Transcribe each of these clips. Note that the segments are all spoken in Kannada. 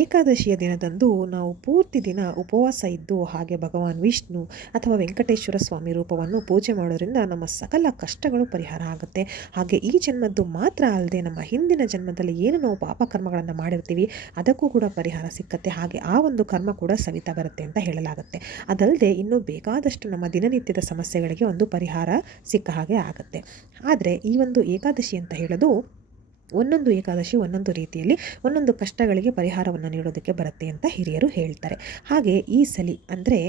ಏಕಾದಶಿಯ ದಿನದಂದು ನಾವು ಪೂರ್ತಿ ದಿನ ಉಪವಾಸ ಇದ್ದು ಹಾಗೆ ಭಗವಾನ್ ವಿಷ್ಣು ಅಥವಾ ವೆಂಕಟೇಶ್ವರ ಸ್ವಾಮಿ ರೂಪವನ್ನು ಪೂಜೆ ಮಾಡೋದ್ರಿಂದ ನಮ್ಮ ಸಕಲ ಕಷ್ಟಗಳು ಪರಿಹಾರ ಆಗುತ್ತೆ. ಹಾಗೆ ಈ ಜನ್ಮದ್ದು ಮಾತ್ರ ಅಲ್ಲದೆ ನಮ್ಮ ಹಿಂದಿನ ಜನ್ಮದಲ್ಲಿ ಏನು ನಾವು ಪಾಪಕರ್ಮಗಳನ್ನು ಮಾಡಿರ್ತೀವಿ ಅದಕ್ಕೂ ಕೂಡ ಪರಿಹಾರ ಸಿಕ್ಕತ್ತೆ. ಹಾಗೆ ಆ ಒಂದು ಕರ್ಮ ಕೂಡ ಸವಿತಾ ಬರುತ್ತೆ ಅಂತ ಹೇಳಲಾಗುತ್ತೆ. ಅದಲ್ಲದೆ ಇನ್ನೂ ಬೇಕಾದಷ್ಟು ನಮ್ಮ ದಿನನಿತ್ಯದ ಸಮಸ್ಯೆಗಳಿಗೆ ಒಂದು ಪರಿಹಾರ ಸಿಕ್ಕ ಹಾಗೆ ಆಗುತ್ತೆ. ಆದರೆ ಈ ಒಂದು ಏಕಾದಶಿ ಅಂತ ಹೇಳೋದು ಒಂದೊಂದು ಏಕಾದಶಿ ಒಂದೊಂದು ರೀತಿಯಲ್ಲಿ ಒಂದೊಂದು ಕಷ್ಟಗಳಿಗೆ ಪರಿಹಾರವನ್ನು ನೀಡೋದಕ್ಕೆ ಬರುತ್ತೆ ಅಂತ ಹಿರಿಯರು ಹೇಳ್ತಾರೆ. ಹಾಗೆ ಈ ಸಲಿ ಅಂದರೆ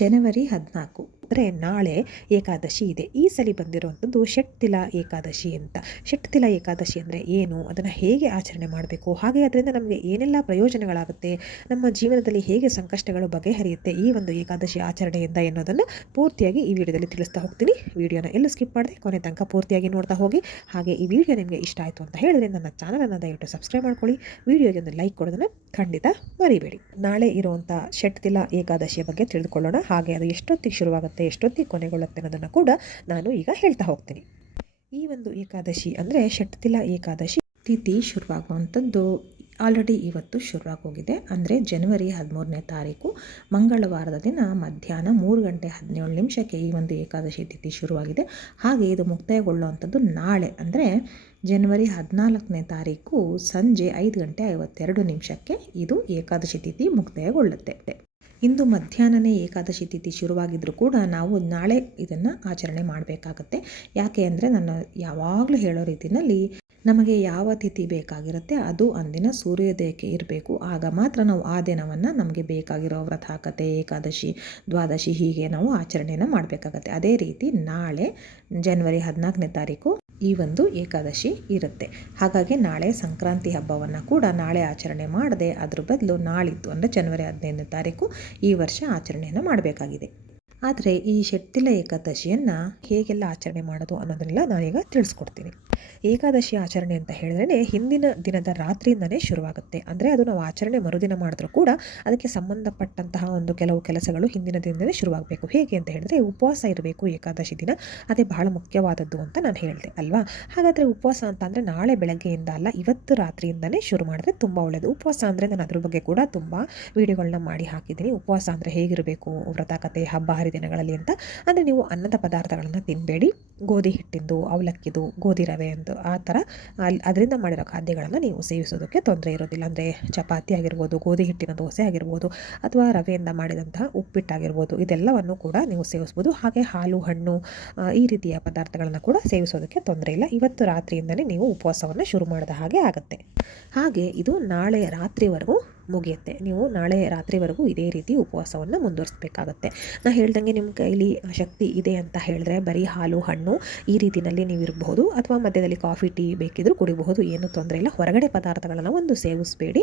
ಜನವರಿ 14 ಅಂದರೆ ನಾಳೆ ಏಕಾದಶಿ ಇದೆ. ಈ ಸಲ ಬಂದಿರುವಂಥದ್ದು ಷಟ್ತಿಲ ಏಕಾದಶಿ ಅಂತ. ಷಟ್ತಿಲ ಏಕಾದಶಿ ಅಂದರೆ ಏನು, ಅದನ್ನು ಹೇಗೆ ಆಚರಣೆ ಮಾಡಬೇಕು, ಹಾಗೆ ಅದರಿಂದ ನಮಗೆ ಏನೆಲ್ಲ ಪ್ರಯೋಜನಗಳಾಗುತ್ತೆ, ನಮ್ಮ ಜೀವನದಲ್ಲಿ ಹೇಗೆ ಸಂಕಷ್ಟಗಳು ಬಗೆಹರಿಯುತ್ತೆ ಈ ಒಂದು ಏಕಾದಶಿ ಆಚರಣೆಯಿಂದ ಎನ್ನುವುದನ್ನು ಪೂರ್ತಿಯಾಗಿ ಈ ವಿಡಿಯೋದಲ್ಲಿ ತಿಳಿಸ್ತಾ ಹೋಗ್ತೀನಿ. ವಿಡಿಯೋನ ಎಲ್ಲೂ ಸ್ಕಿಪ್ ಮಾಡದೆ ಕೊನೆ ತನಕ ಪೂರ್ತಿಯಾಗಿ ನೋಡ್ತಾ ಹೋಗಿ. ಹಾಗೆ ಈ ವಿಡಿಯೋ ನಿಮಗೆ ಇಷ್ಟ ಆಯಿತು ಅಂತ ಹೇಳಿದ್ರೆ ನನ್ನ ಚಾನಲನ್ನು ದಯವಿಟ್ಟು ಸಬ್ಸ್ಕ್ರೈಬ್ ಮಾಡ್ಕೊಳ್ಳಿ. ವಿಡಿಯೋಗೆ ಒಂದು ಲೈಕ್ ಕೊಡೋದನ್ನು ಖಂಡಿತ ಮರಿಬೇಡಿ. ನಾಳೆ ಇರುವಂಥ ಷಟ್ತಿಲ ಏಕಾದಶಿಯ ಬಗ್ಗೆ ತಿಳಿದುಕೊಳ್ಳೋಣ. ಹಾಗೆ ಅದು ಎಷ್ಟೊತ್ತಿಗೆ ಶುರುವಾಗುತ್ತೆ, ಎಷ್ಟೊತ್ತಿಗೆ ಕೊನೆಗೊಳ್ಳುತ್ತೆ ಅನ್ನೋದನ್ನು ಕೂಡ ನಾನು ಈಗ ಹೇಳ್ತಾ ಹೋಗ್ತೀನಿ. ಈ ಒಂದು ಏಕಾದಶಿ ಅಂದರೆ ಷಟ್ತಿಲ ಏಕಾದಶಿ ತಿಥಿ ಶುರುವಾಗುವಂಥದ್ದು ಆಲ್ರೆಡಿ ಇವತ್ತು ಶುರುವಾಗೋಗಿದೆ. ಅಂದರೆ ಜನವರಿ 13ನೇ ತಾರೀಕು ಮಂಗಳವಾರದ ದಿನ ಮಧ್ಯಾಹ್ನ 3:17 ಈ ಒಂದು ಏಕಾದಶಿ ತಿಥಿ ಶುರುವಾಗಿದೆ. ಹಾಗೆ ಇದು ಮುಕ್ತಾಯಗೊಳ್ಳುವಂಥದ್ದು ನಾಳೆ ಅಂದರೆ ಜನವರಿ 14ನೇ ತಾರೀಕು ಸಂಜೆ 5:52 ಇದು ಏಕಾದಶಿ ತಿಥಿ ಮುಕ್ತಾಯಗೊಳ್ಳುತ್ತೆ. ಇಂದು ಮಧ್ಯಾಹ್ನನೇ ಏಕಾದಶಿ ತಿಥಿ ಶುರುವಾಗಿದ್ದರೂ ಕೂಡ ನಾವು ನಾಳೆ ಇದನ್ನು ಆಚರಣೆ ಮಾಡಬೇಕಾಗತ್ತೆ. ಯಾಕೆ ಅಂದರೆ ನಾನು ಯಾವಾಗಲೂ ಹೇಳೋ ರೀತಿಯಲ್ಲಿ ನಮಗೆ ಯಾವ ತಿಥಿ ಬೇಕಾಗಿರುತ್ತೆ ಅದು ಅಂದಿನ ಸೂರ್ಯೋದಯಕ್ಕೆ ಇರಬೇಕು. ಆಗ ಮಾತ್ರ ನಾವು ಆ ದಿನವನ್ನು ನಮಗೆ ಬೇಕಾಗಿರೋ ವ್ರತ ಕಥೆ ಏಕಾದಶಿ ದ್ವಾದಶಿ ಹೀಗೆ ನಾವು ಆಚರಣೆಯನ್ನು ಮಾಡಬೇಕಾಗತ್ತೆ. ಅದೇ ರೀತಿ ನಾಳೆ ಜನವರಿ 14ನೇ ತಾರೀಕು ಈ ಒಂದು ಏಕಾದಶಿ ಇರುತ್ತೆ. ಹಾಗಾಗಿ ನಾಳೆ ಸಂಕ್ರಾಂತಿ ಹಬ್ಬವನ್ನು ಕೂಡ ನಾಳೆ ಆಚರಣೆ ಮಾಡದೆ ಅದ್ರ ಬದಲು ನಾಳಿದ್ದು ಅಂದರೆ ಜನವರಿ 15ನೇ ತಾರೀಕು ಈ ವರ್ಷ ಆಚರಣೆಯನ್ನು ಮಾಡಬೇಕಾಗಿದೆ. ಆದರೆ ಈ ಷಟ್ತಿಲ ಏಕಾದಶಿಯನ್ನು ಹೇಗೆಲ್ಲ ಆಚರಣೆ ಮಾಡೋದು ಅನ್ನೋದನ್ನೆಲ್ಲ ನಾನೀಗ ತಿಳಿಸ್ಕೊಡ್ತೀನಿ. ಏಕಾದಶಿ ಆಚರಣೆ ಅಂತ ಹೇಳಿದ್ರೆ ಹಿಂದಿನ ದಿನದ ರಾತ್ರಿಯಿಂದನೇ ಶುರುವಾಗುತ್ತೆ. ಅಂದರೆ ಅದು ನಾವು ಆಚರಣೆ ಮರುದಿನ ಮಾಡಿದ್ರೂ ಕೂಡ ಅದಕ್ಕೆ ಸಂಬಂಧಪಟ್ಟಂತಹ ಒಂದು ಕೆಲವು ಕೆಲಸಗಳು ಹಿಂದಿನ ದಿನದಲ್ಲೇ ಶುರುವಾಗಬೇಕು. ಹೇಗೆ ಅಂತ ಹೇಳಿದ್ರೆ ಉಪವಾಸ ಇರಬೇಕು ಏಕಾದಶಿ ದಿನ. ಅದೇ ಬಹಳ ಮುಖ್ಯವಾದದ್ದು ಅಂತ ನಾನು ಹೇಳಿದೆ ಅಲ್ವಾ. ಹಾಗಾದರೆ ಉಪವಾಸ ಅಂತ ಅಂದರೆ ನಾಳೆ ಬೆಳಗ್ಗೆಯಿಂದ ಅಲ್ಲ, ಇವತ್ತು ರಾತ್ರಿಯಿಂದನೇ ಶುರು ಮಾಡಿದ್ರೆ ತುಂಬ ಒಳ್ಳೆಯದು. ಉಪವಾಸ ಅಂದರೆ ನಾನು ಅದ್ರ ಬಗ್ಗೆ ಕೂಡ ತುಂಬ ವಿಡಿಯೋಗಳನ್ನ ಮಾಡಿ ಹಾಕಿದ್ದೀನಿ. ಉಪವಾಸ ಅಂದರೆ ಹೇಗಿರಬೇಕು ವ್ರತ ಕಥೆ ಹಬ್ಬ ಹರಿದಿನಗಳಲ್ಲಿ ಅಂತ. ಅಂದರೆ ನೀವು ಅನ್ನದ ಪದಾರ್ಥಗಳನ್ನು ತಿನ್ನಬೇಡಿ. ಗೋಧಿ ಹಿಟ್ಟಿಂದು, ಅವಲಕ್ಕಿದು, ಗೋಧಿ ರವೆ ಎಂದು ಆ ಥರ ಅದರಿಂದ ಮಾಡಿರೋ ಖಾದ್ಯಗಳನ್ನು ನೀವು ಸೇವಿಸೋದಕ್ಕೆ ತೊಂದರೆ ಇರೋದಿಲ್ಲ. ಅಂದರೆ ಚಪಾತಿ ಆಗಿರ್ಬೋದು, ಗೋಧಿ ಹಿಟ್ಟಿನ ದೋಸೆ ಆಗಿರ್ಬೋದು, ಅಥವಾ ರವೆಯಿಂದ ಮಾಡಿದಂತಹ ಉಪ್ಪಿಟ್ಟಾಗಿರ್ಬೋದು, ಇದೆಲ್ಲವನ್ನು ಕೂಡ ನೀವು ಸೇವಿಸ್ಬೋದು. ಹಾಗೆ ಹಾಲು ಹಣ್ಣು ಈ ರೀತಿಯ ಪದಾರ್ಥಗಳನ್ನು ಕೂಡ ಸೇವಿಸೋದಕ್ಕೆ ತೊಂದರೆ ಇಲ್ಲ. ಇವತ್ತು ರಾತ್ರಿಯಿಂದಲೇ ನೀವು ಉಪವಾಸವನ್ನು ಶುರು ಮಾಡಿದ ಹಾಗೆ ಆಗುತ್ತೆ. ಹಾಗೆ ಇದು ನಾಳೆ ರಾತ್ರಿವರೆಗೂ ಮುಗಿಯುತ್ತೆ. ನೀವು ನಾಳೆ ರಾತ್ರಿವರೆಗೂ ಇದೇ ರೀತಿ ಉಪವಾಸವನ್ನು ಮುಂದುವರಿಸಬೇಕಾಗತ್ತೆ. ನಾನು ಹೇಳ್ದಂಗೆ ನಿಮ್ಮ ಕೈಲಿ ಶಕ್ತಿ ಇದೆ ಅಂತ ಹೇಳಿದ್ರೆ ಬರೀ ಹಾಲು ಹಣ್ಣು ಈ ರೀತಿಯಲ್ಲಿ ನೀವು ಇರಬಹುದು, ಅಥವಾ ಮಧ್ಯದಲ್ಲಿ ಕಾಫಿ ಟೀ ಬೇಕಿದ್ರೂ ಕುಡಿಬಹುದು, ಏನೂ ತೊಂದರೆ ಇಲ್ಲ. ಹೊರಗಡೆ ಪದಾರ್ಥಗಳನ್ನು ಒಂದು ಸೇವಿಸಬೇಡಿ.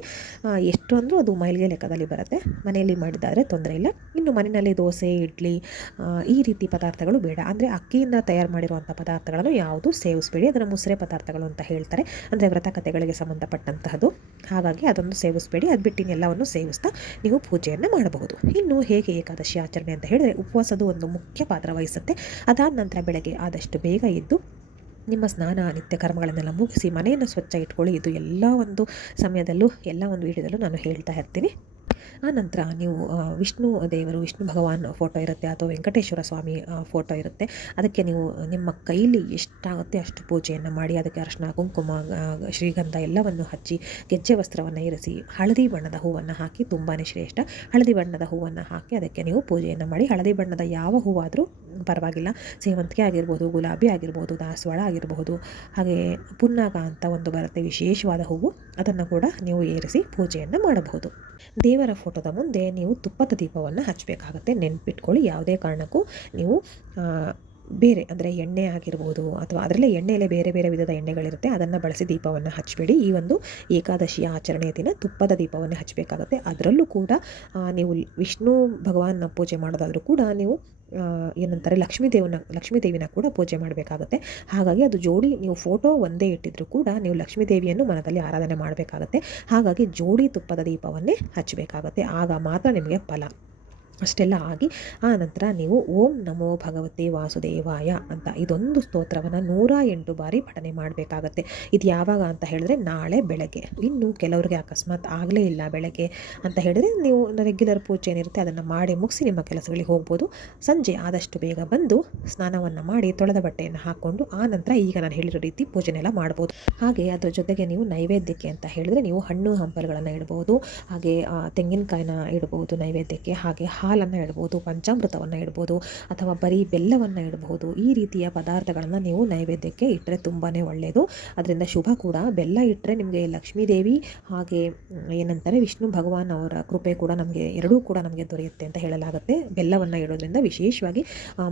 ಎಷ್ಟು ಅಂದರೂ ಅದು ಮೈಲಿಗೆ ಲೆಕ್ಕದಲ್ಲಿ ಬರುತ್ತೆ. ಮನೆಯಲ್ಲಿ ಮಾಡಿದಾದರೆ ತೊಂದರೆ ಇಲ್ಲ. ಇನ್ನು ಮನೆಯಲ್ಲಿ ದೋಸೆ ಇಡ್ಲಿ ಈ ರೀತಿ ಪದಾರ್ಥಗಳು ಬೇಡ. ಅಂದರೆ ಅಕ್ಕಿಯಿಂದ ತಯಾರು ಮಾಡಿರುವಂಥ ಪದಾರ್ಥಗಳನ್ನು ಯಾವುದು ಸೇವಿಸಬೇಡಿ. ಅದನ್ನು ಮುಸ್ರೆ ಪದಾರ್ಥಗಳು ಅಂತ ಹೇಳ್ತಾರೆ. ಅಂದರೆ ವ್ರತಕಥೆಗಳಿಗೆ ಸಂಬಂಧಪಟ್ಟಂತಹದ್ದು. ಹಾಗಾಗಿ ಅದನ್ನು ಸೇವಿಸಬೇಡಿ. ಅದು ಬಿಟ್ಟು ಎಲ್ಲವನ್ನು ಸೇವಿಸ್ತಾ ನೀವು ಪೂಜೆಯನ್ನು ಮಾಡಬಹುದು. ಇನ್ನು ಹೇಗೆ ಏಕಾದಶಿ ಆಚರಣೆ ಅಂತ ಹೇಳಿದ್ರೆ ಉಪವಾಸದ ಒಂದು ಮುಖ್ಯ ಪಾತ್ರ ವಹಿಸುತ್ತೆ. ಅದಾದ ನಂತರ ಬೆಳಗ್ಗೆ ಆದಷ್ಟು ಬೇಗ ಎದ್ದು ನಿಮ್ಮ ಸ್ನಾನ ನಿತ್ಯ ಕರ್ಮಗಳನ್ನೆಲ್ಲ ಮುಗಿಸಿ ಮನೆಯನ್ನು ಸ್ವಚ್ಛ ಇಟ್ಕೊಳ್ಳಿ. ಇದು ಎಲ್ಲ ಒಂದು ಸಮಯದಲ್ಲೂ ಎಲ್ಲ ಒಂದು ವಿಡಿಯೋದಲ್ಲೂ ನಾನು ಹೇಳ್ತಾ ಇರ್ತೀನಿ. ಆ ನಂತರ ನೀವು ವಿಷ್ಣು ದೇವರು, ವಿಷ್ಣು ಭಗವಾನ್ ಫೋಟೋ ಇರುತ್ತೆ ಅಥವಾ ವೆಂಕಟೇಶ್ವರ ಸ್ವಾಮಿ ಫೋಟೋ ಇರುತ್ತೆ. ಅದಕ್ಕೆ ನೀವು ನಿಮ್ಮ ಕೈಲಿ ಎಷ್ಟಾಗುತ್ತೆ ಅಷ್ಟು ಪೂಜೆಯನ್ನು ಮಾಡಿ ಅದಕ್ಕೆ ಅರಿಶಿನ ಕುಂಕುಮ ಶ್ರೀಗಂಧ ಎಲ್ಲವನ್ನು ಹಚ್ಚಿ ಗೆಜ್ಜೆ ವಸ್ತ್ರವನ್ನು ಇರಿಸಿ ಹಳದಿ ಬಣ್ಣದ ಹೂವನ್ನು ಹಾಕಿ, ತುಂಬಾ ಶ್ರೇಷ್ಠ, ಹಳದಿ ಬಣ್ಣದ ಹೂವನ್ನು ಹಾಕಿ ಅದಕ್ಕೆ ನೀವು ಪೂಜೆಯನ್ನು ಮಾಡಿ. ಹಳದಿ ಬಣ್ಣದ ಯಾವ ಹೂವಾದರೂ ಪರವಾಗಿಲ್ಲ, ಸೇವಂತಿಗೆ ಆಗಿರ್ಬೋದು, ಗುಲಾಬಿ ಆಗಿರ್ಬೋದು, ದಾಸವಾಳ ಆಗಿರಬಹುದು, ಹಾಗೆ ಪುನ್ನಾಗ ಅಂತ ಒಂದು ಬರುತ್ತೆ ವಿಶೇಷವಾದ ಹೂವು, ಅದನ್ನು ಕೂಡ ನೀವು ಏರಿಸಿ ಪೂಜೆಯನ್ನು ಮಾಡಬಹುದು. ದೇವರ ಫೋಟೋದ ಮುಂದೆ ನೀವು ತುಪ್ಪದ ದೀಪವನ್ನು ಹಚ್ಚಬೇಕಾಗತ್ತೆ. ನೆನ್ಪಿಟ್ಕೊಳ್ಳಿ, ಯಾವುದೇ ಕಾರಣಕ್ಕೂ ನೀವು ಬೇರೆ ಅಂದರೆ ಎಣ್ಣೆ ಆಗಿರ್ಬೋದು ಅಥವಾ ಅದರಲ್ಲೇ ಎಣ್ಣೆಯಲ್ಲೇ ಬೇರೆ ಬೇರೆ ವಿಧದ ಎಣ್ಣೆಗಳಿರುತ್ತೆ, ಅದನ್ನು ಬಳಸಿ ದೀಪವನ್ನು ಹಚ್ಚಬೇಡಿ. ಈ ಒಂದು ಏಕಾದಶಿಯ ಆಚರಣೆಯ ದಿನ ತುಪ್ಪದ ದೀಪವನ್ನು ಹಚ್ಚಬೇಕಾಗತ್ತೆ. ಅದರಲ್ಲೂ ಕೂಡ ನೀವು ವಿಷ್ಣು ಭಗವಾನ್ನ ಪೂಜೆ ಮಾಡೋದಾದರೂ ಕೂಡ ನೀವು ಏನಂತಾರೆ ಲಕ್ಷ್ಮೀ ದೇವಿನ ಕೂಡ ಪೂಜೆ ಮಾಡಬೇಕಾಗತ್ತೆ. ಹಾಗಾಗಿ ಅದು ಜೋಡಿ ನೀವು ಫೋಟೋ ಒಂದೇ ಇಟ್ಟಿದ್ರೂ ಕೂಡ ನೀವು ಲಕ್ಷ್ಮೀ ದೇವಿಯನ್ನು ಮನದಲ್ಲಿ ಆರಾಧನೆ ಮಾಡಬೇಕಾಗತ್ತೆ. ಹಾಗಾಗಿ ಜೋಡಿ ತುಪ್ಪದ ದೀಪವನ್ನೇ ಹಚ್ಚಬೇಕಾಗತ್ತೆ. ಆಗ ಮಾತ್ರ ನಿಮಗೆ ಫಲ. ಅಷ್ಟೆಲ್ಲ ಆಗಿ ಆ ನಂತರ ನೀವು ಓಂ ನಮೋ ಭಗವತೆ ವಾಸುದೇವಾಯ ಅಂತ ಇದೊಂದು ಸ್ತೋತ್ರವನ್ನು 108 ಬಾರಿ ಪಠನೆ ಮಾಡಬೇಕಾಗತ್ತೆ. ಇದು ಯಾವಾಗ ಅಂತ ಹೇಳಿದ್ರೆ ನಾಳೆ ಬೆಳಗ್ಗೆ. ಇನ್ನು ಕೆಲವರಿಗೆ ಅಕಸ್ಮಾತ್ ಆಗಲೇ ಇಲ್ಲ ಬೆಳಗ್ಗೆ ಅಂತ ಹೇಳಿದ್ರೆ ನೀವು ರೆಗ್ಯುಲರ್ ಪೂಜೆ ಏನಿರುತ್ತೆ ಅದನ್ನು ಮಾಡಿ ಮುಗಿಸಿ ನಿಮ್ಮ ಕೆಲಸಗಳಿಗೆ ಹೋಗ್ಬೋದು. ಸಂಜೆ ಆದಷ್ಟು ಬೇಗ ಬಂದು ಸ್ನಾನವನ್ನು ಮಾಡಿ ತೊಳೆದ ಬಟ್ಟೆಯನ್ನು ಹಾಕ್ಕೊಂಡು ಆ ನಂತರ ಈಗ ನಾನು ಹೇಳಿರೋ ರೀತಿ ಪೂಜೆನೆಲ್ಲ ಮಾಡ್ಬೋದು. ಹಾಗೆ ಅದರ ಜೊತೆಗೆ ನೀವು ನೈವೇದ್ಯಕ್ಕೆ ಅಂತ ಹೇಳಿದ್ರೆ ನೀವು ಹಣ್ಣು ಹಂಪಲುಗಳನ್ನು ಇಡ್ಬೋದು, ಹಾಗೆ ತೆಂಗಿನಕಾಯಿನ ಇಡ್ಬೋದು ನೈವೇದ್ಯಕ್ಕೆ, ಹಾಗೆ ಹಾಲನ್ನು ಇಡ್ಬೋದು, ಪಂಚಾಮೃತವನ್ನು ಇಡ್ಬೋದು, ಅಥವಾ ಬರೀ ಬೆಲ್ಲವನ್ನು ಇಡಬಹುದು. ಈ ರೀತಿಯ ಪದಾರ್ಥಗಳನ್ನು ನೀವು ನೈವೇದ್ಯಕ್ಕೆ ಇಟ್ಟರೆ ತುಂಬಾ ಒಳ್ಳೆಯದು, ಅದರಿಂದ ಶುಭ ಕೂಡ. ಬೆಲ್ಲ ಇಟ್ಟರೆ ನಿಮಗೆ ಲಕ್ಷ್ಮೀದೇವಿ ಹಾಗೆ ಏನಂತಾರೆ ವಿಷ್ಣು ಭಗವಾನ್ ಅವರ ಕೃಪೆ ಕೂಡ ನಮಗೆ ಎರಡೂ ಕೂಡ ನಮಗೆ ದೊರೆಯುತ್ತೆ ಅಂತ ಹೇಳಲಾಗುತ್ತೆ. ಬೆಲ್ಲವನ್ನು ಇಡೋದ್ರಿಂದ ವಿಶೇಷವಾಗಿ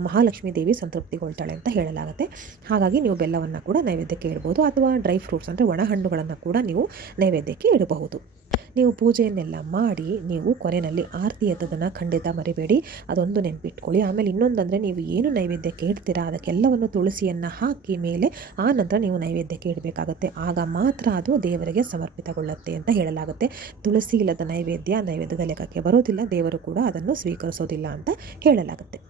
ಮಹಾಲಕ್ಷ್ಮೀ ದೇವಿ ಸಂತೃಪ್ತಿಗೊಳ್ತಾಳೆ ಅಂತ ಹೇಳಲಾಗುತ್ತೆ. ಹಾಗಾಗಿ ನೀವು ಬೆಲ್ಲವನ್ನು ಕೂಡ ನೈವೇದ್ಯಕ್ಕೆ ಇಡಬಹುದು, ಅಥವಾ ಡ್ರೈ ಫ್ರೂಟ್ಸ್ ಅಂದರೆ ಒಣ ಹಣ್ಣುಗಳನ್ನು ಕೂಡ ನೀವು ನೈವೇದ್ಯಕ್ಕೆ ಇಡಬಹುದು. ನೀವು ಪೂಜೆಯನ್ನೆಲ್ಲ ಮಾಡಿ ನೀವು ಕೊನೆಯಲ್ಲಿ ಆರತಿ ಎತ್ತೋದನ್ನು ಖಂಡಿತ ಮರಿಬೇಡಿ, ಅದೊಂದು ನೆನಪಿಟ್ಕೊಳ್ಳಿ. ಆಮೇಲೆ ಇನ್ನೊಂದಂದರೆ ನೀವು ಏನು ನೈವೇದ್ಯಕ್ಕೆ ಇಡ್ತೀರಾ ಅದಕ್ಕೆಲ್ಲವನ್ನು ತುಳಸಿಯನ್ನು ಹಾಕಿ ಮೇಲೆ ಆ ನಂತರ ನೀವು ನೈವೇದ್ಯಕ್ಕೆ ಇಡಬೇಕಾಗತ್ತೆ. ಆಗ ಮಾತ್ರ ಅದು ದೇವರಿಗೆ ಸಮರ್ಪಿತಗೊಳ್ಳುತ್ತೆ ಅಂತ ಹೇಳಲಾಗುತ್ತೆ. ತುಳಸಿ ಇಲ್ಲದ ನೈವೇದ್ಯದ ಲೆಕ್ಕಕ್ಕೆ ಬರೋದಿಲ್ಲ, ದೇವರು ಕೂಡ ಅದನ್ನು ಸ್ವೀಕರಿಸೋದಿಲ್ಲ ಅಂತ ಹೇಳಲಾಗುತ್ತೆ.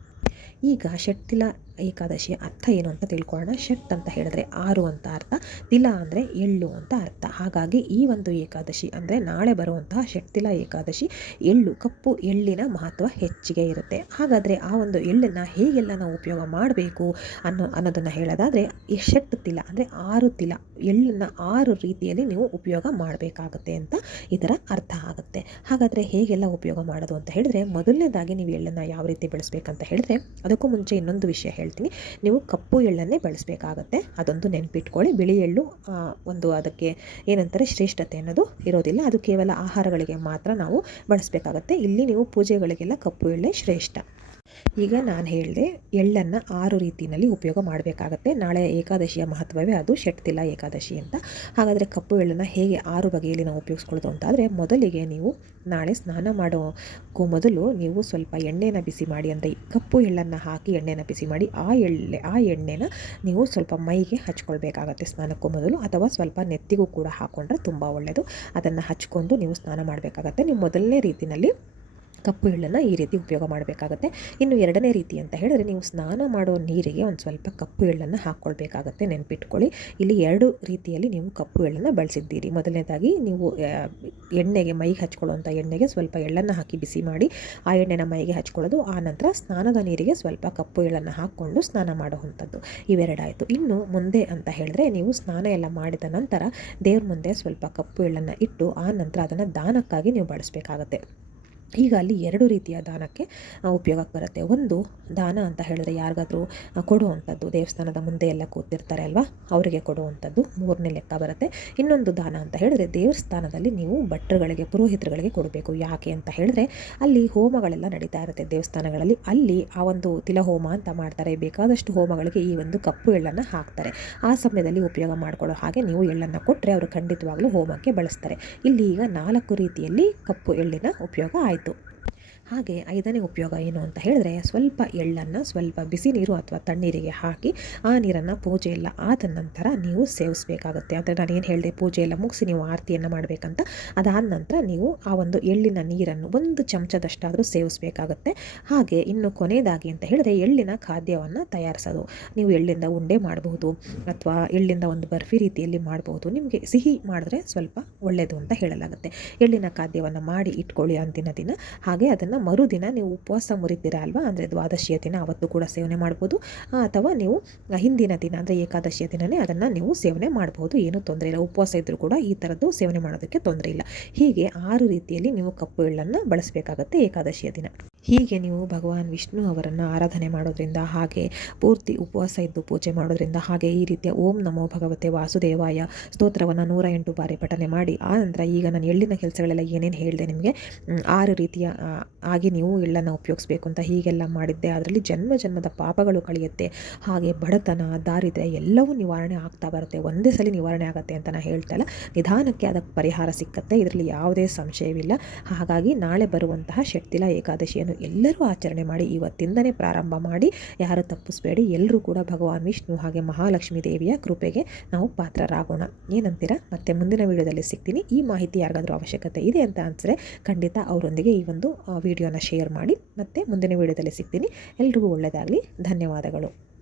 ಈಗ ಷಟ್ತಿಲ ಏಕಾದಶಿಯ ಅರ್ಥ ಏನು ಅಂತ ತಿಳ್ಕೊಳ್ಳೋಣ. ಷಟ್ ಅಂತ ಹೇಳಿದ್ರೆ 6 ಅಂತ ಅರ್ಥ, ತಿಲ ಅಂದರೆ ಎಳ್ಳು ಅಂತ ಅರ್ಥ. ಹಾಗಾಗಿ ಈ ಒಂದು ಏಕಾದಶಿ ಅಂದರೆ ನಾಳೆ ಬರುವಂತಹ ಷಟ್ತಿಲ ಏಕಾದಶಿ ಕಪ್ಪು ಎಳ್ಳಿನ ಮಹತ್ವ ಹೆಚ್ಚಿಗೆ ಇರುತ್ತೆ. ಹಾಗಾದರೆ ಆ ಒಂದು ಎಳ್ಳನ್ನು ಹೇಗೆಲ್ಲ ನಾವು ಉಪಯೋಗ ಮಾಡಬೇಕು ಅನ್ನೋದನ್ನು ಹೇಳೋದಾದರೆ ಈ ಷಟ್ ತಿಲ ಅಂದರೆ 6 ತಿಲ ಎಳ್ಳನ್ನು 6 ರೀತಿಯಲ್ಲಿ ನೀವು ಉಪಯೋಗ ಮಾಡಬೇಕಾಗುತ್ತೆ ಅಂತ ಇದರ ಅರ್ಥ ಆಗುತ್ತೆ. ಹಾಗಾದರೆ ಹೇಗೆಲ್ಲ ಉಪಯೋಗ ಮಾಡೋದು ಅಂತ ಹೇಳಿದ್ರೆ, ಮೊದಲನೇದಾಗಿ ನೀವು ಎಳ್ಳನ್ನು ಯಾವ ರೀತಿ ಬೆಳೆಸಬೇಕಂತ ಹೇಳಿದ್ರೆ, ಅದಕ್ಕೂ ಮುಂಚೆ ಇನ್ನೊಂದು ವಿಷಯ ಹೇಳ್ತೀನಿ. ನೀವು ಕಪ್ಪು ಎಳ್ಳನ್ನೇ ಬಳಸಬೇಕಾಗತ್ತೆ, ಅದೊಂದು ನೆನಪಿಟ್ಕೊಳ್ಳಿ. ಬಿಳಿ ಎಳ್ಳು ಒಂದು ಅದಕ್ಕೆ ಏನಂತಾರೆ ಶ್ರೇಷ್ಠತೆ ಅನ್ನೋದು ಇರೋದಿಲ್ಲ, ಅದು ಕೇವಲ ಆಹಾರಗಳಿಗೆ ಮಾತ್ರ ನಾವು ಬಳಸಬೇಕಾಗತ್ತೆ. ಇಲ್ಲಿ ನೀವು ಪೂಜೆಗಳಿಗೆಲ್ಲ ಕಪ್ಪು ಎಳ್ಳೆ ಶ್ರೇಷ್ಠ. ಈಗ ನಾನು ಹೇಳಿದೆ ಎಳ್ಳನ್ನು 6 ರೀತಿಯಲ್ಲಿ ಉಪಯೋಗ ಮಾಡಬೇಕಾಗತ್ತೆ. ನಾಳೆ ಏಕಾದಶಿಯ ಮಹತ್ವವೇ ಅದು ಷಟ್ತಿಲ ಏಕಾದಶಿ ಅಂತ. ಹಾಗಾದರೆ ಕಪ್ಪು ಎಳ್ಳನ್ನು ಹೇಗೆ 6 ಬಗೆಯಲ್ಲಿ ನಾವು ಉಪಯೋಗಿಸ್ಕೊಳ್ಳೋದು ಅಂತಾದರೆ, ಮೊದಲಿಗೆ ನೀವು ನಾಳೆ ಸ್ನಾನ ಮಾಡೋಕ್ಕೂ ಮೊದಲು ನೀವು ಸ್ವಲ್ಪ ಎಣ್ಣೆನ ಬಿಸಿ ಮಾಡಿ, ಅಂದರೆ ಕಪ್ಪು ಎಳ್ಳನ್ನು ಹಾಕಿ ಎಣ್ಣೆನ ಬಿಸಿ ಮಾಡಿ ಆ ಎಣ್ಣೆನ ನೀವು ಸ್ವಲ್ಪ ಮೈಗೆ ಹಚ್ಕೊಳ್ಬೇಕಾಗತ್ತೆ ಸ್ನಾನಕ್ಕೂ ಮೊದಲು, ಅಥವಾ ಸ್ವಲ್ಪ ನೆತ್ತಿಗೂ ಕೂಡ ಹಾಕ್ಕೊಂಡ್ರೆ ತುಂಬ ಒಳ್ಳೆಯದು. ಅದನ್ನು ಹಚ್ಕೊಂಡು ನೀವು ಸ್ನಾನ ಮಾಡಬೇಕಾಗತ್ತೆ. ನೀವು ಮೊದಲನೇ ರೀತಿಯಲ್ಲಿ ಕಪ್ಪು ಎಳ್ಳನ್ನು ಈ ರೀತಿ ಉಪಯೋಗ ಮಾಡಬೇಕಾಗತ್ತೆ. ಇನ್ನು ಎರಡನೇ ರೀತಿ ಅಂತ ಹೇಳಿದ್ರೆ, ನೀವು ಸ್ನಾನ ಮಾಡೋ ನೀರಿಗೆ ಒಂದು ಸ್ವಲ್ಪ ಕಪ್ಪು ಎಳ್ಳನ್ನು ಹಾಕ್ಕೊಳ್ಬೇಕಾಗತ್ತೆ, ನೆನಪಿಟ್ಕೊಳ್ಳಿ. ಇಲ್ಲಿ 2 ರೀತಿಯಲ್ಲಿ ನೀವು ಕಪ್ಪು ಎಳ್ಳನ್ನು ಬಳಸಿದ್ದೀರಿ. ಮೊದಲನೇದಾಗಿ ನೀವು ಎಣ್ಣೆಗೆ ಮೈಗೆ ಹಚ್ಕೊಳ್ಳುವಂಥ ಎಣ್ಣೆಗೆ ಸ್ವಲ್ಪ ಎಳ್ಳನ್ನು ಹಾಕಿ ಬಿಸಿ ಮಾಡಿ ಆ ಎಣ್ಣೆನ ಮೈಗೆ ಹಚ್ಕೊಳ್ಳೋದು, ಆ ನಂತರ ಸ್ನಾನದ ನೀರಿಗೆ ಸ್ವಲ್ಪ ಕಪ್ಪು ಎಳ್ಳನ್ನು ಹಾಕ್ಕೊಂಡು ಸ್ನಾನ ಮಾಡುವಂಥದ್ದು. ಇವೆರಡಾಯಿತು. ಇನ್ನು ಮುಂದೆ ಅಂತ ಹೇಳಿದ್ರೆ, ನೀವು ಸ್ನಾನ ಎಲ್ಲ ಮಾಡಿದ ನಂತರ ದೇವ್ರ ಮುಂದೆ ಸ್ವಲ್ಪ ಕಪ್ಪು ಎಳ್ಳನ್ನು ಇಟ್ಟು ಆ ನಂತರ ಅದನ್ನು ದಾನಕ್ಕಾಗಿ ನೀವು ಬಳಸಬೇಕಾಗತ್ತೆ. ಈಗ ಅಲ್ಲಿ 2 ರೀತಿಯ ದಾನಕ್ಕೆ ಉಪಯೋಗಕ್ಕೆ ಬರುತ್ತೆ. ಒಂದು ದಾನ ಅಂತ ಹೇಳಿದ್ರೆ ಯಾರಿಗಾದರೂ ಕೊಡುವಂಥದ್ದು, ದೇವಸ್ಥಾನದ ಮುಂದೆ ಎಲ್ಲ ಕೂತಿರ್ತಾರೆ ಅಲ್ವಾ, ಅವರಿಗೆ ಕೊಡುವಂಥದ್ದು 3ನೇ ಲೆಕ್ಕ ಬರುತ್ತೆ. ಇನ್ನೊಂದು ದಾನ ಅಂತ ಹೇಳಿದ್ರೆ ದೇವಸ್ಥಾನದಲ್ಲಿ ನೀವು ಭಟ್ರುಗಳಿಗೆ ಪುರೋಹಿತರುಗಳಿಗೆ ಕೊಡಬೇಕು. ಯಾಕೆ ಅಂತ ಹೇಳಿದ್ರೆ, ಅಲ್ಲಿ ಹೋಮಗಳೆಲ್ಲ ನಡೀತಾ ಇರುತ್ತೆ ದೇವಸ್ಥಾನಗಳಲ್ಲಿ, ಅಲ್ಲಿ ಆ ಒಂದು ತಿಲಹೋಮ ಅಂತ ಮಾಡ್ತಾರೆ. ಬೇಕಾದಷ್ಟು ಹೋಮಗಳಿಗೆ ಈ ಒಂದು ಕಪ್ಪು ಎಳ್ಳನ್ನು ಹಾಕ್ತಾರೆ. ಆ ಸಮಯದಲ್ಲಿ ಉಪಯೋಗ ಮಾಡಿಕೊಳ್ಳೋ ಹಾಗೆ ನೀವು ಎಳ್ಳನ್ನು ಕೊಟ್ಟರೆ ಅವರು ಖಂಡಿತವಾಗ್ಲೂ ಹೋಮಕ್ಕೆ ಬಳಸ್ತಾರೆ. ಇಲ್ಲಿ ಈಗ 4 ರೀತಿಯಲ್ಲಿ ಕಪ್ಪು ಎಳ್ಳಿನ ಉಪಯೋಗ ಆಯಿತು. ಹಾಗೆ 5ನೇ ಉಪಯೋಗ ಏನು ಅಂತ ಹೇಳಿದ್ರೆ, ಸ್ವಲ್ಪ ಎಳ್ಳನ್ನು ಸ್ವಲ್ಪ ಬಿಸಿ ನೀರು ಅಥವಾ ತಣ್ಣೀರಿಗೆ ಹಾಕಿ ಆ ನೀರನ್ನು ಪೂಜೆ ಎಲ್ಲ ಆದ ನಂತರ ನೀವು ಸೇವಿಸಬೇಕಾಗುತ್ತೆ. ಅಂದರೆ ನಾನೇನು ಹೇಳಿದೆ, ಪೂಜೆ ಎಲ್ಲ ಮುಗಿಸಿ ನೀವು ಆರತಿಯನ್ನು ಮಾಡಬೇಕಂತ, ಅದಾದ ನಂತರ ನೀವು ಆ ಒಂದು ಎಳ್ಳಿನ ನೀರನ್ನು 1 ಚಮಚದಷ್ಟಾದರೂ ಸೇವಿಸಬೇಕಾಗುತ್ತೆ. ಹಾಗೆ ಇನ್ನು ಕೊನೆಯದಾಗಿ ಅಂತ ಹೇಳಿದ್ರೆ, ಎಳ್ಳಿನ ಖಾದ್ಯವನ್ನು ತಯಾರಿಸೋದು. ನೀವು ಎಳ್ಳಿಂದ ಉಂಡೆ ಮಾಡಬಹುದು, ಅಥವಾ ಎಳ್ಳಿಂದ ಒಂದು ಬರ್ಫಿ ರೀತಿಯಲ್ಲಿ ಮಾಡಬಹುದು. ನಿಮಗೆ ಸಿಹಿ ಮಾಡಿದ್ರೆ ಸ್ವಲ್ಪ ಒಳ್ಳೆಯದು ಅಂತ ಹೇಳಲಾಗುತ್ತೆ. ಎಳ್ಳಿನ ಖಾದ್ಯವನ್ನು ಮಾಡಿ ಇಟ್ಕೊಳ್ಳಿ ಅಂದಿನ ದಿನ. ಹಾಗೆ ಅದನ್ನು ಮರುದಿನ ನೀವು ಉಪವಾಸ ಮುರಿತೀರಾ ಅಲ್ವಾ, ಅಂದರೆ ದ್ವಾದಶಿಯ ದಿನ ಅವತ್ತು ಕೂಡ ಸೇವನೆ ಮಾಡ್ಬೋದು, ಅಥವಾ ನೀವು ಹಿಂದಿನ ದಿನ ಅಂದರೆ ಏಕಾದಶಿಯ ದಿನವೇ ಅದನ್ನು ನೀವು ಸೇವನೆ ಮಾಡಬಹುದು, ಏನೂ ತೊಂದರೆ ಇಲ್ಲ. ಉಪವಾಸ ಇದ್ದರೂ ಕೂಡ ಈ ಥರದ್ದು ಸೇವನೆ ಮಾಡೋದಕ್ಕೆ ತೊಂದರೆ ಇಲ್ಲ. ಹೀಗೆ 6 ರೀತಿಯಲ್ಲಿ ನೀವು ಕಪ್ಪು ಎಳ್ಳನ್ನು ಬಳಸಬೇಕಾಗತ್ತೆ ಏಕಾದಶಿಯ ದಿನ. ಹೀಗೆ ನೀವು ಭಗವಾನ್ ವಿಷ್ಣು ಅವರನ್ನು ಆರಾಧನೆ ಮಾಡೋದ್ರಿಂದ, ಹಾಗೆ ಪೂರ್ತಿ ಉಪವಾಸ ಇದ್ದು ಪೂಜೆ ಮಾಡೋದ್ರಿಂದ, ಹಾಗೆ ಈ ರೀತಿಯ ಓಂ ನಮೋ ಭಗವತೆ ವಾಸುದೇವಾಯ ಸ್ತೋತ್ರವನ್ನು 108 ಬಾರಿ ಪಠನೆ ಮಾಡಿ ಆ ನಂತರ ಈಗ ನಾನು ಎಳ್ಳಿನ ಕೆಲಸಗಳೆಲ್ಲ ಏನೇನು ಹೇಳಿದೆ ನಿಮಗೆ 6 ರೀತಿಯ ಆಗಿ ನೀವು ಎಳ್ಳನ್ನು ಉಪಯೋಗಿಸ್ಬೇಕು ಅಂತ ಹೀಗೆಲ್ಲ ಮಾಡಿದ್ದೆ, ಅದರಲ್ಲಿ ಜನ್ಮದ ಪಾಪಗಳು ಕಳೆಯುತ್ತೆ. ಹಾಗೆ ಬಡತನ, ದಾರಿದ್ರ್ಯ ಎಲ್ಲವೂ ನಿವಾರಣೆ ಆಗ್ತಾ ಬರುತ್ತೆ. ಒಂದೇ ಸಲ ನಿವಾರಣೆ ಆಗುತ್ತೆ ಅಂತ ನಾನು ಹೇಳ್ತಾ ಇಲ್ಲ, ನಿಧಾನಕ್ಕೆ ಅದಕ್ಕೆ ಪರಿಹಾರ ಸಿಕ್ಕತ್ತೆ, ಇದರಲ್ಲಿ ಯಾವುದೇ ಸಂಶಯವಿಲ್ಲ. ಹಾಗಾಗಿ ನಾಳೆ ಬರುವಂತಹ ಷಟ್ತಿಲ ಏಕಾದಶಿಯನ್ನು ಎಲ್ಲರೂ ಆಚರಣೆ ಮಾಡಿ, ಇವತ್ತಿಂದನೇ ಪ್ರಾರಂಭ ಮಾಡಿ, ಯಾರು ತಪ್ಪಿಸಬೇಡಿ. ಎಲ್ಲರೂ ಕೂಡ ಭಗವಾನ್ ವಿಷ್ಣು ಹಾಗೆ ಮಹಾಲಕ್ಷ್ಮೀ ದೇವಿಯ ಕೃಪೆಗೆ ನಾವು ಪಾತ್ರರಾಗೋಣ. ಏನಂತೀರಾ? ಮತ್ತೆ ಮುಂದಿನ ವಿಡಿಯೋದಲ್ಲಿ ಸಿಗ್ತೀನಿ. ಈ ಮಾಹಿತಿ ಯಾರಿಗಾದರೂ ಅವಶ್ಯಕತೆ ಇದೆ ಅಂತ ಅನಿಸಿದ್ರೆ ಖಂಡಿತ ಅವರೊಂದಿಗೆ ಈ ಒಂದು ವಿಡಿಯೋ ವಿಡಿಯೋನ ಶೇರ್ ಮಾಡಿ. ಮತ್ತೆ ಮುಂದಿನ ವಿಡಿಯೋದಲ್ಲಿ ಸಿಗ್ತೀನಿ. ಎಲ್ರಿಗೂ ಒಳ್ಳೆಯದಾಗಲಿ. ಧನ್ಯವಾದಗಳು.